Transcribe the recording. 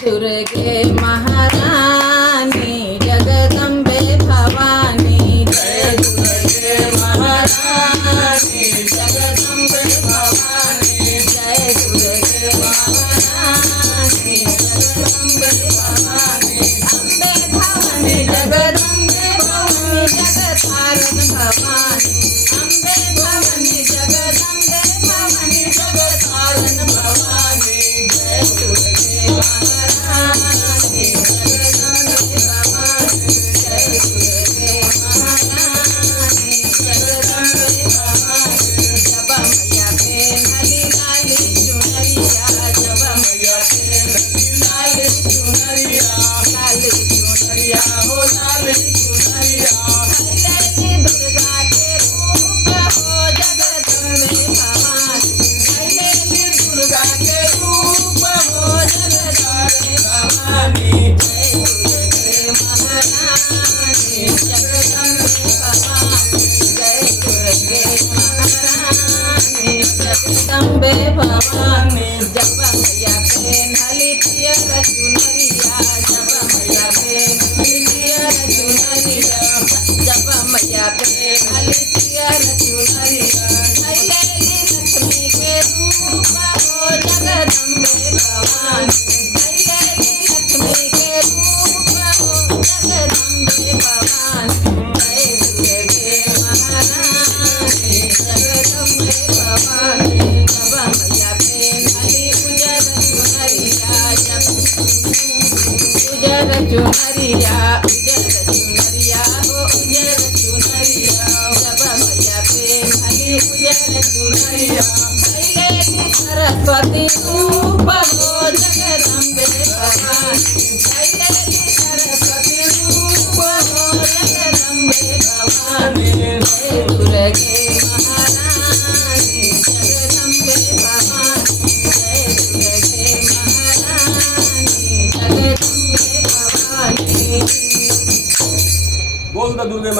दुर्गे महारानी जगदम्बे भवानी। जय दुर्गे महारानी जगदम्बे भवानी। जय दुर्गे महारानी जगदम्बे भवानी। अम्बे भवानी जगदम्बे भवानी जगतारण भवानी। अम्बे भवानी जगदम्बे भवानी जगतारण भवानी। जय दुर्गे महारानी जगदम्बे भवानी। जय दुर्गे महारानी जगदम्बे भवानी। जब मैया पे नली लाली चुनरिया। जब मैया पे नली लाली चुनरिया। लाली चुनरिया हो लाली चुनरिया। लैली दुर्गा के रूप हो जगदम्बे भवानी। लैली दुर्गा के रूप हो जगदम्बे भवानी। जय दुर्गे महारानी जगदम्बे भवानी। जय दुर्गे महारानी जगदम्बे भवानी। जब मैया पे नली पियर चुनरिया। जब मैया पे नली पियर चुनरिया। जब मैया पे नली पियर चुनरिया। लैली लक्ष्मी के रूप हो जगदम्बे भवानी। लैली लक्ष्मी के रूप हो जगदम्बे भवानी। जय दुर्गे महारानी जगदम्बे भवानी। जब मैया पे नली उजर चुनरिया। जब उजर चुनरिया उजर चुनरिया हो उजर चुनरिया। जब मैया पे नली उजर चुनरिया। लैली सरस्वती रूप हो जगदम्बे भवानी। लैली सरस्वती रूप हो जगदम्बे भवानी। जय दुर्गे महारानी जगदम्बे भवानी। जय दुर्गे महारानी जगदम्बे भवानी। बोल द दुर्गे माई।